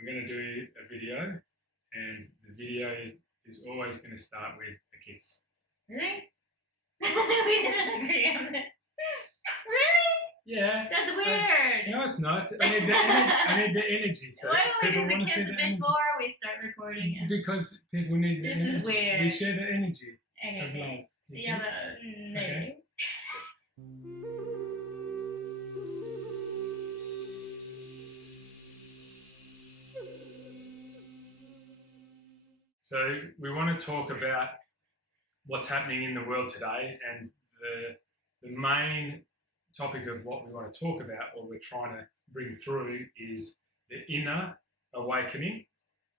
we're going to do a video, and the video is always going to start with a kiss. Really? We didn't agree on this. Really? Yeah. That's weird. No, it's not. I need the energy. So why do we do the want to kiss see before we start recording it? Because people need the This energy. is weird. We share the energy of Okay. love. Yeah, but maybe. Okay. So we want to talk about what's happening in the world today, and the main topic of what we want to talk about, or we're trying to bring through, is the inner awakening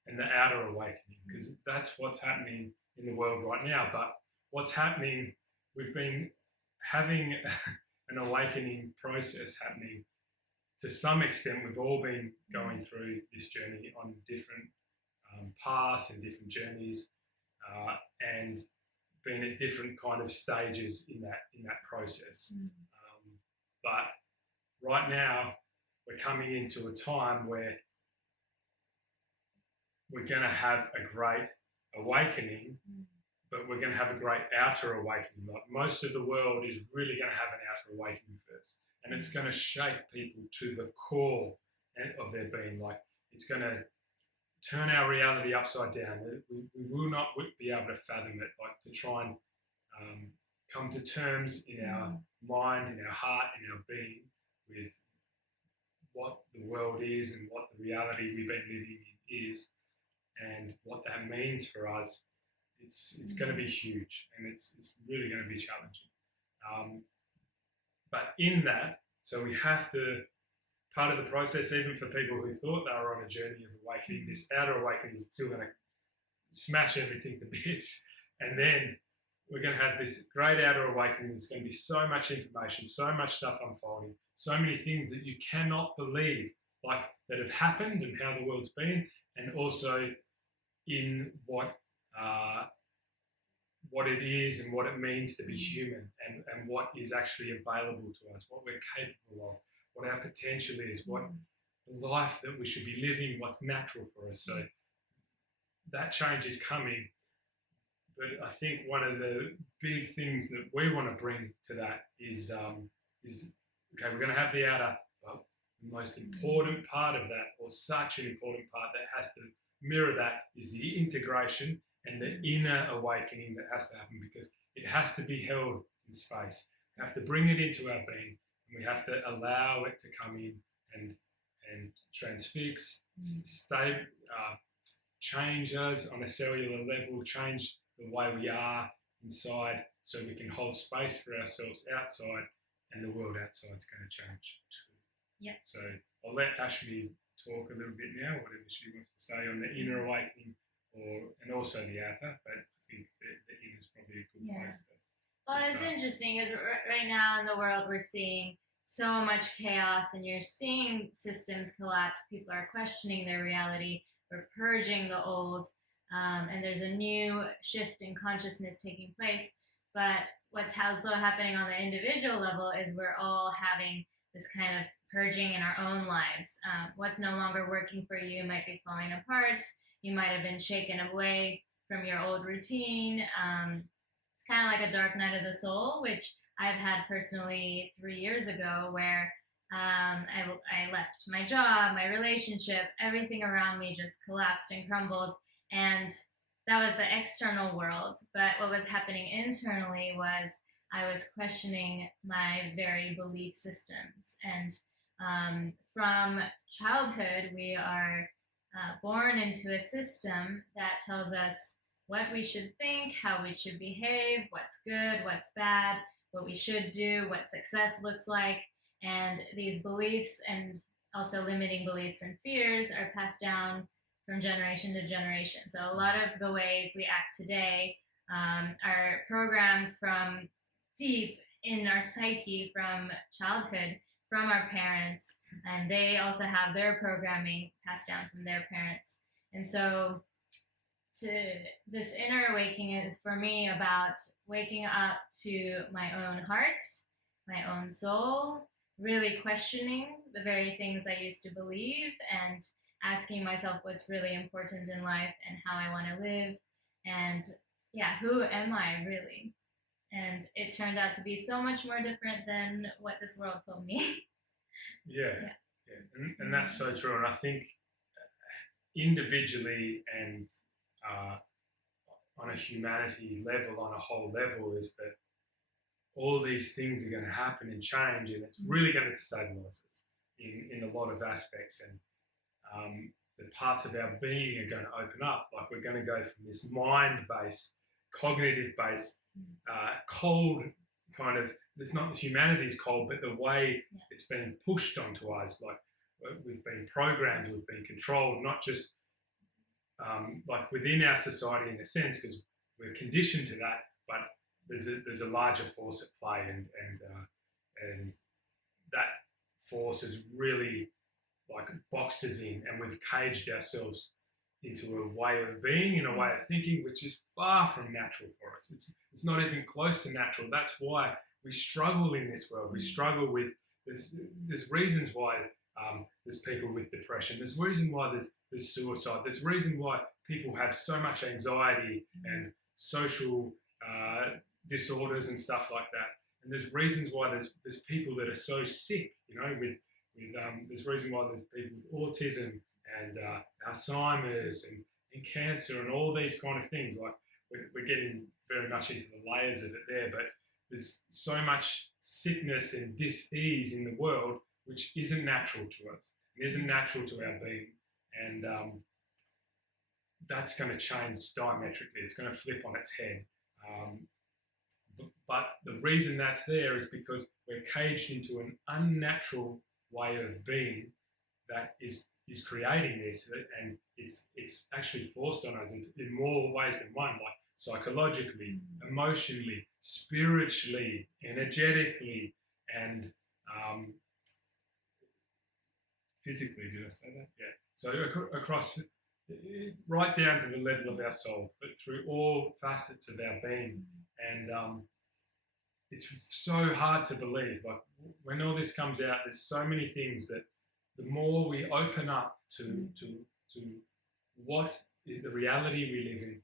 and the outer awakening, because that's what's happening in the world right now. But what's happening, we've been having an awakening process happening to some extent. We've all been going through this journey on different paths and different journeys, and been at different kind of stages in that process. But right now, we're coming into a time where we're going to have a great awakening, but we're going to have a great outer awakening. Like, most of the world is really going to have an outer awakening first, and it's going to shake people to the core of their being. Like, it's going to turn our reality upside down. We will not be able to fathom it. Like, to try and come to terms in our mind, in our heart, in our being with what the world is and what the reality we've been living in is, and what that means for us. It's going to be huge, and it's really going to be challenging. But in that, so we have to, part of the process, even for people who thought they were on a journey of awakening, this outer awakening is still going to smash everything to bits. And then we're going to have this great outer awakening. There's going to be so much information, so much stuff unfolding, so many things that you cannot believe, like, that have happened and how the world's been, and also in what it is and what it means to be human, and what is actually available to us, what we're capable of, what our potential is, what life that we should be living, what's natural for us. So that change is coming. But I think one of the big things that we want to bring to that is okay, we're going to have the outer, but the most important part of that, or such an important part that has to mirror that, is the integration and the inner awakening that has to happen, because it has to be held in space. We have to bring it into our being, and we have to allow it to come in and transfix, change us on a cellular level, change the way we are inside, so we can hold space for ourselves outside, and the world outside is going to change too. Yeah. So I'll let Ashmi talk a little bit now, whatever she wants to say on the inner awakening, and also the outer, but I think the inner is probably a good place to. Well, it's interesting, because right now in the world we're seeing so much chaos, and you're seeing systems collapse. People are questioning their reality. We're purging the old, and there's a new shift in consciousness taking place. But what's also happening on the individual level is we're all having this kind of purging in our own lives. What's no longer working for you might be falling apart. You might have been shaken away from your old routine. It's kind of like a dark night of the soul, which I've had personally 3 years ago, where I left my job, my relationship, everything around me just collapsed and crumbled. And that was the external world. But what was happening internally was I was questioning my very belief systems. And from childhood, we are born into a system that tells us what we should think, how we should behave, what's good, what's bad, what we should do, what success looks like. And these beliefs, and also limiting beliefs and fears, are passed down from generation to generation. So a lot of the ways we act today are programs from deep in our psyche, from childhood, from our parents, and they also have their programming passed down from their parents. And so this inner awakening is, for me, about waking up to my own heart, my own soul, really questioning the very things I used to believe, and asking myself what's really important in life and how I want to live, and yeah, who am I really? And it turned out to be so much more different than what this world told me. Yeah, Yeah. and that's so true. And I think individually and on a humanity level, on a whole level, is that all these things are going to happen and change, and it's really going to destabilize us in a lot of aspects. And the parts of our being are going to open up. Like we're going to go from this mind-based, cognitive-based, cold kind of. It's not the humanity's cold, but the way it's been pushed onto us. Like we've been programmed, we've been controlled, not just like within our society in a sense, because we're conditioned to that, but there's a larger force at play, and that force has really like boxed us in, and we've caged ourselves into a way of being and a way of thinking which is far from natural for us. It's not even close to natural. That's why we struggle in this world. We struggle with there's reasons why there's people with depression. There's reason why there's suicide. There's reason why people have so much anxiety and social disorders and stuff like that. And there's reasons why there's people that are so sick, with there's reason why there's people with autism and Alzheimer's and cancer and all these kind of things. Like we're getting very much into the layers of it there, but there's so much sickness and dis-ease in the world which isn't natural to us. It isn't natural to our being. And that's going to change diametrically. It's going to flip on its head. But the reason that's there is because we're caged into an unnatural way of being that is creating this, and it's actually forced on us in more ways than one, like psychologically, emotionally, spiritually, energetically, and physically. Did I say that? Yeah. So across, right down to the level of our soul, but through all facets of our being, and it's so hard to believe. Like when all this comes out, there's so many things that the more we open up to what is the reality we live in,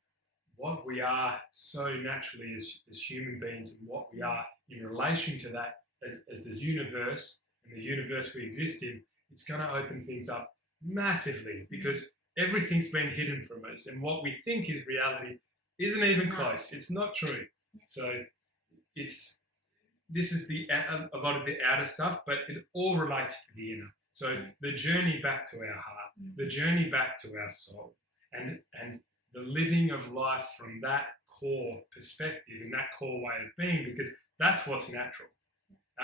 what we are so naturally as human beings, and what we are in relation to that as the universe and the universe we exist in, it's going to open things up massively, because everything's been hidden from us, and what we think is reality isn't even close. It's not true. So this is a lot of the outer stuff, but it all relates to the inner. So the journey back to our heart, the journey back to our soul, and the living of life from that core perspective and that core way of being, because that's what's natural.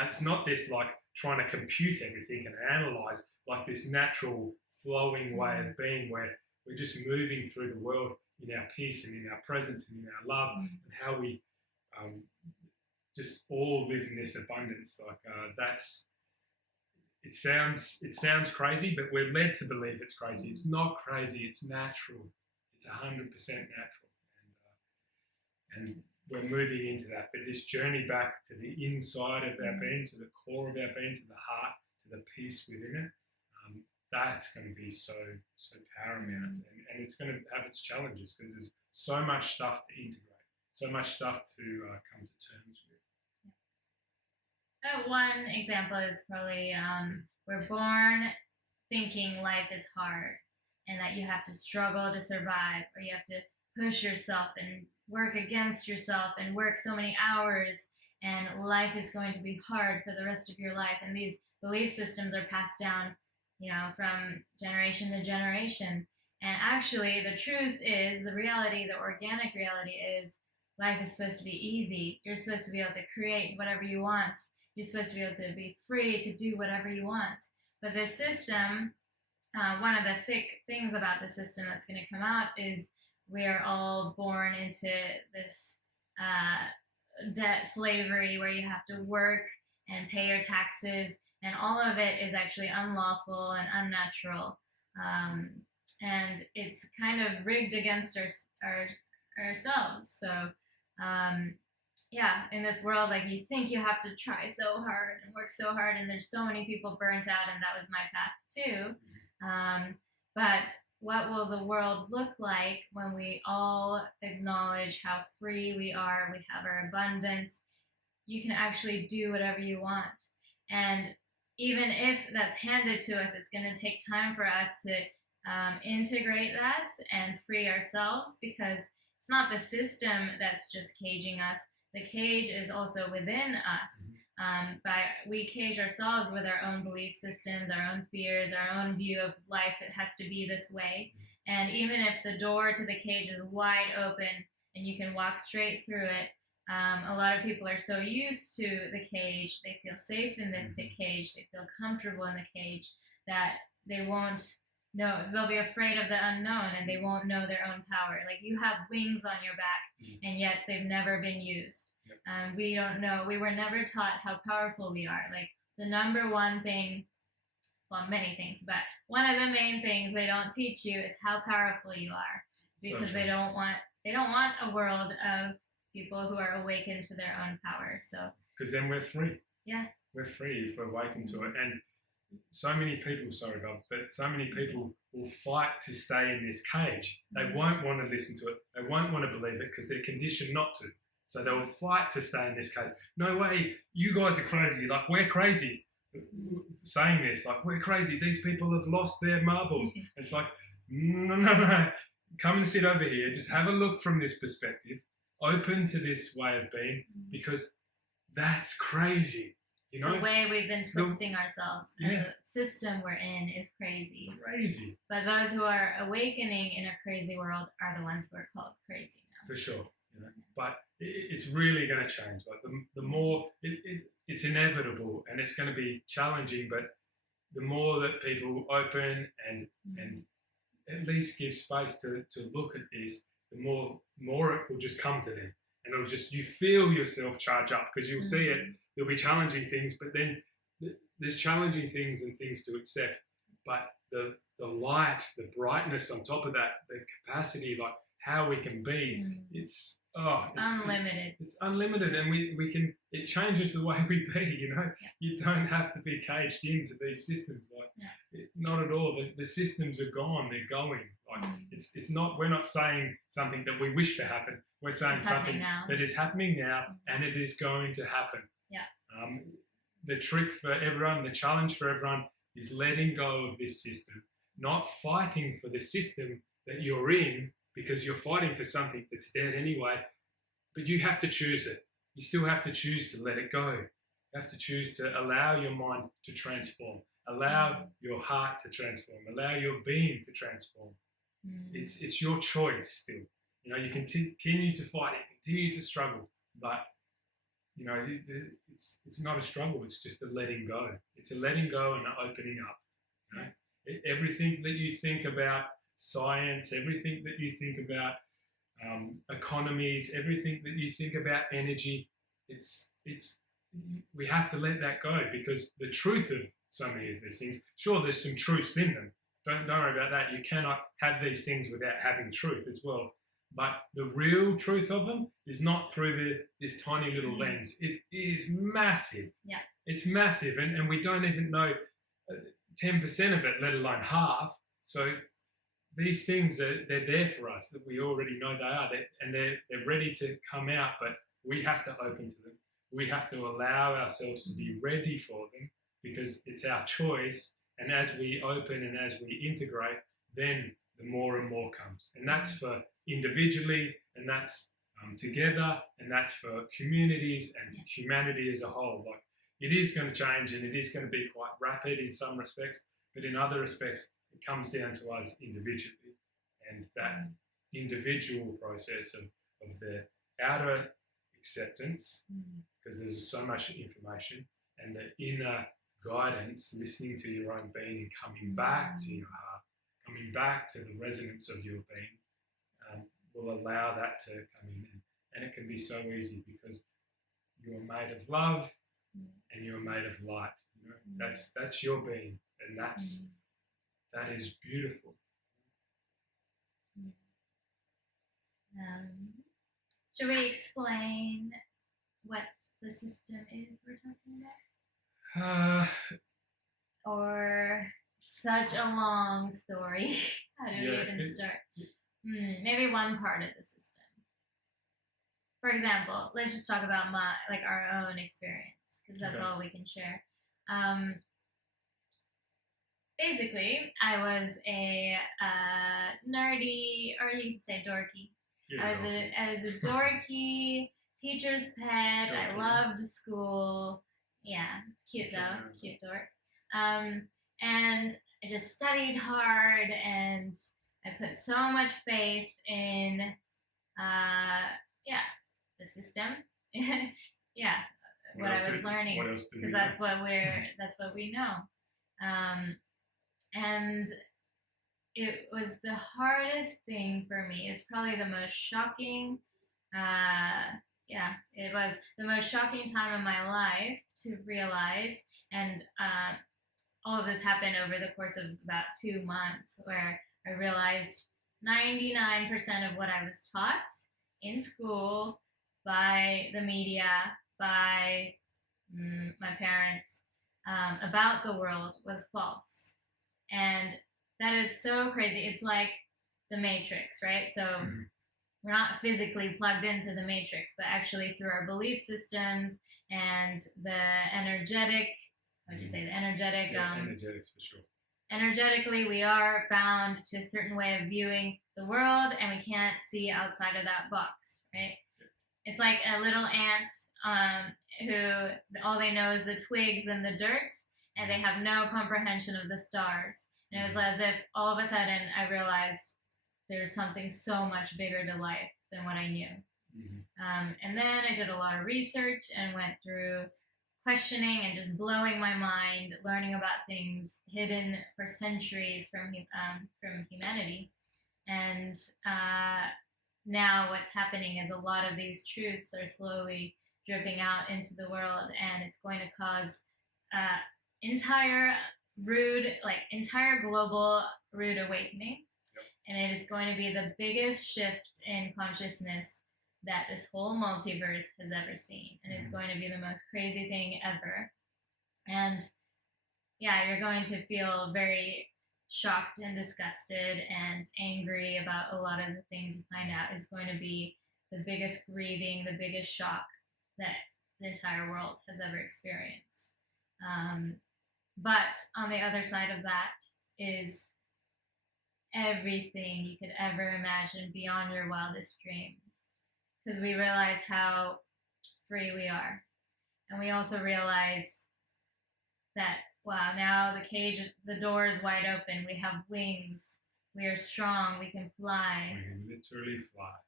It's not this like trying to compute everything and analyze, like this natural flowing way of being where we're just moving through the world in our peace and in our presence and in our love, and how we just all live in this abundance. Like it sounds crazy, but we're led to believe it's crazy. It's not crazy. It's natural. It's 100% natural, and we're moving into that. But this journey back to the inside of our being, to the core of our being, to the heart, to the peace within it, that's going to be so paramount, and it's going to have its challenges, because there's so much stuff to integrate, so much stuff to come to terms with. One example is probably we're born thinking life is hard and that you have to struggle to survive, or you have to push yourself and work against yourself and work so many hours, and life is going to be hard for the rest of your life. And these belief systems are passed down, from generation to generation. And actually, the truth is, the reality, the organic reality is, life is supposed to be easy. You're supposed to be able to create whatever you want. You're supposed to be able to be free to do whatever you want. But this system, one of the sick things about the system that's going to come out is we're all born into this debt slavery where you have to work and pay your taxes, and all of it is actually unlawful and unnatural. And it's kind of rigged against ourselves. So, in this world, like, you think you have to try so hard and work so hard, and there's so many people burnt out, and that was my path too. But what will the world look like when we all acknowledge how free we are? We have our abundance. You can actually do whatever you want. And even if that's handed to us, it's going to take time for us to integrate that and free ourselves, because it's not the system that's just caging us. The cage is also within us. We cage ourselves with our own belief systems, our own fears, our own view of life. It has to be this way. And even if the door to the cage is wide open and you can walk straight through it, a lot of people are so used to the cage, they feel safe in the cage, they feel comfortable in the cage, that they won't know, they'll be afraid of the unknown, and they won't know their own power. Like, you have wings on your back, and yet they've never been used. We don't know, we were never taught how powerful we are. Like, the number one thing, well, many things, but one of the main things they don't teach you is how powerful you are, because they don't want a world of people who are awakened to their own power. So, because then we're free. Yeah, we're free if we're awakened to it. And so many people, sorry Bob, but so many people will fight to stay in this cage. They won't want to listen to it. They won't want to believe it because they're conditioned not to. So they will fight to stay in this cage. No way, you guys are crazy. Like, we're crazy. Saying this, like, we're crazy. These people have lost their marbles. It's like, no. Come and sit over here. Just have a look from this perspective. Open to this way of being, because that's crazy. You know, the way we've been twisting ourselves, and the system we're in is crazy. Crazy. But those who are awakening in a crazy world are the ones who are called crazy now. For sure. You know, but it's really going to change. Like, the more it's inevitable, and it's going to be challenging. But the more that people open and at least give space to look at this, the more it will just come to them, and it'll just, you feel yourself charge up, because you'll see it. There'll be challenging things, but then there's challenging things and things to accept. But the light, the brightness on top of that, the capacity, like how we can be, it's unlimited. It's unlimited, and we can. It changes the way we be. You know, you don't have to be caged into these systems. Like, not at all. The systems are gone. They're going. Like, it's not. We're not saying something that we wish to happen. We're saying something that is happening now, and it is going to happen. The trick for everyone, the challenge for everyone, is letting go of this system, not fighting for the system that you're in, because you're fighting for something that's dead anyway. But you have to choose it. You still have to choose to let it go. You have to choose to allow your mind to transform, allow your heart to transform, allow your being to transform. It's your choice still. You know, you continue to fight, you continue to struggle, but you know, it's not a struggle. It's just a letting go. It's a letting go and an opening up. You know? Everything that you think about science, everything that you think about economies, everything that you think about energy, we have to let that go, because the truth of so many of these things, sure, there's some truths in them. Don't worry about that. You cannot have these things without having truth as well. But the real truth of them is not through this tiny little lens. It is massive. Yeah. It's massive, and we don't even know 10% of it, let alone half. So these things, they're there for us, that we already know they are, and they're ready to come out, but we have to open to them. We have to allow ourselves to be ready for them, because it's our choice. And as we open and as we integrate, then the more and more comes. And that's for individually, and that's together, and that's for communities and for humanity as a whole. Like, it is going to change, and it is going to be quite rapid in some respects, but in other respects, it comes down to us individually, and that individual process of the outer acceptance, because there's so much information, and the inner guidance, listening to your own being and coming back to your heart, coming back to the resonance of your being, will allow that to come in. And it can be so easy, because you are made of love and you are made of light. You know? That's your being, and that is beautiful. Should we explain what the system is we're talking about? Or such a long story. How do we even start? Maybe one part of the system. For example, let's just talk about our own experience, because that's all we can share. Basically, I was a nerdy, or you could say dorky. Yeah, I was a dorky teacher's pet. Dorky. I loved school. Yeah, it's cute though, cute dork. And I just studied hard, and I put so much faith in, the system. Yeah, what I was learning, because that's what we know. And it was the hardest thing for me. It's probably the most shocking. It was the most shocking time of my life to realize, and all of this happened over the course of about 2 months, where I realized 99% of what I was taught in school by the media, by my parents, about the world was false. And that is so crazy. It's like the Matrix, right? So we're not physically plugged into the Matrix, but actually through our belief systems and the energetic, what would you say, the energetic? Energetics for sure. Energetically, we are bound to a certain way of viewing the world, and we can't see outside of that box, right? It's like a little ant who all they know is the twigs and the dirt, and they have no comprehension of the stars. And it was as if all of a sudden I realized there's something so much bigger to life than what I knew. And then I did a lot of research and went through questioning and just blowing my mind, learning about things hidden for centuries from humanity. And now what's happening is a lot of these truths are slowly dripping out into the world, and it's going to cause entire global rude awakening. And it is going to be the biggest shift in consciousness that this whole multiverse has ever seen. And it's going to be the most crazy thing ever. And yeah, you're going to feel very shocked and disgusted and angry about a lot of the things you find out. It's going to be the biggest grieving, the biggest shock that the entire world has ever experienced. But on the other side of that is everything you could ever imagine beyond your wildest dreams. Because we realize how free we are. And we also realize that, wow, now the door is wide open. We have wings. We are strong. We can fly. We can literally fly.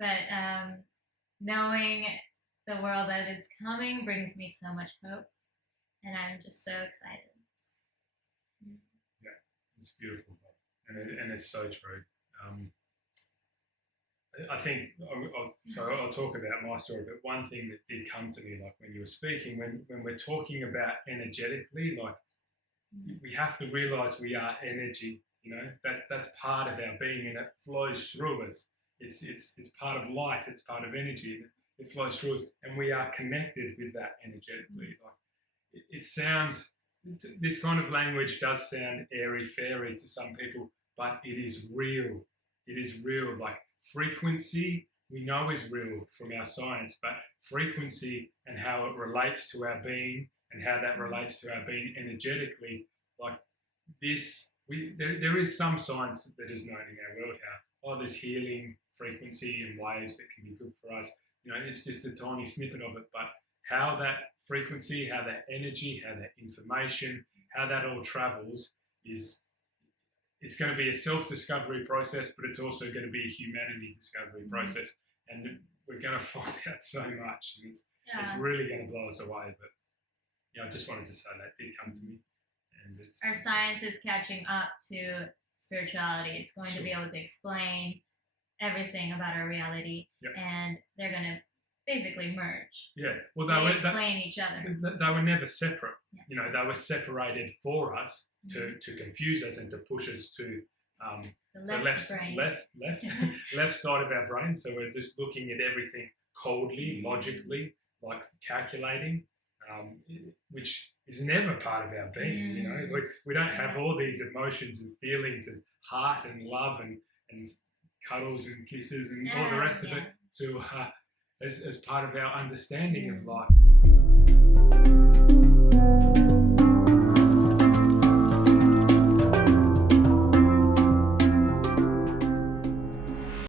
But knowing the world that is coming brings me so much hope. And I'm just so excited. Yeah, it's beautiful. And it's so true. I think, I'll talk about my story, but one thing that did come to me, like when you were speaking, when we're talking about energetically, like we have to realize we are energy, that's part of our being, and it flows through us. It's part of light, it's part of energy, it flows through us, and we are connected with that energetically. Like it sounds, this kind of language does sound airy-fairy to some people, but it is real. It is real. Like frequency, we know is real from our science, but frequency and how it relates to our being and how that relates to our being energetically, like this, there is some science that is known in our world how, there's healing frequency and waves that can be good for us. It's just a tiny snippet of it, but how that frequency, how that energy, how that information, how that all travels it's going to be a self-discovery process, but it's also going to be a humanity discovery process. And we're going to find out so much. And it's really going to blow us away. But I just wanted to say that did come to me. And our science is catching up to spirituality. It's going to be able to explain everything about our reality. And they're going to basically merge. Yeah. Well, they explain each other. They were never separate. They were separated for us to confuse us and to push us to the left side of our brain. So we're just looking at everything coldly, logically, like calculating, which is never part of our being. You know, we don't have all these emotions and feelings and heart and love and cuddles and kisses and all the rest of it to as part of our understanding of life.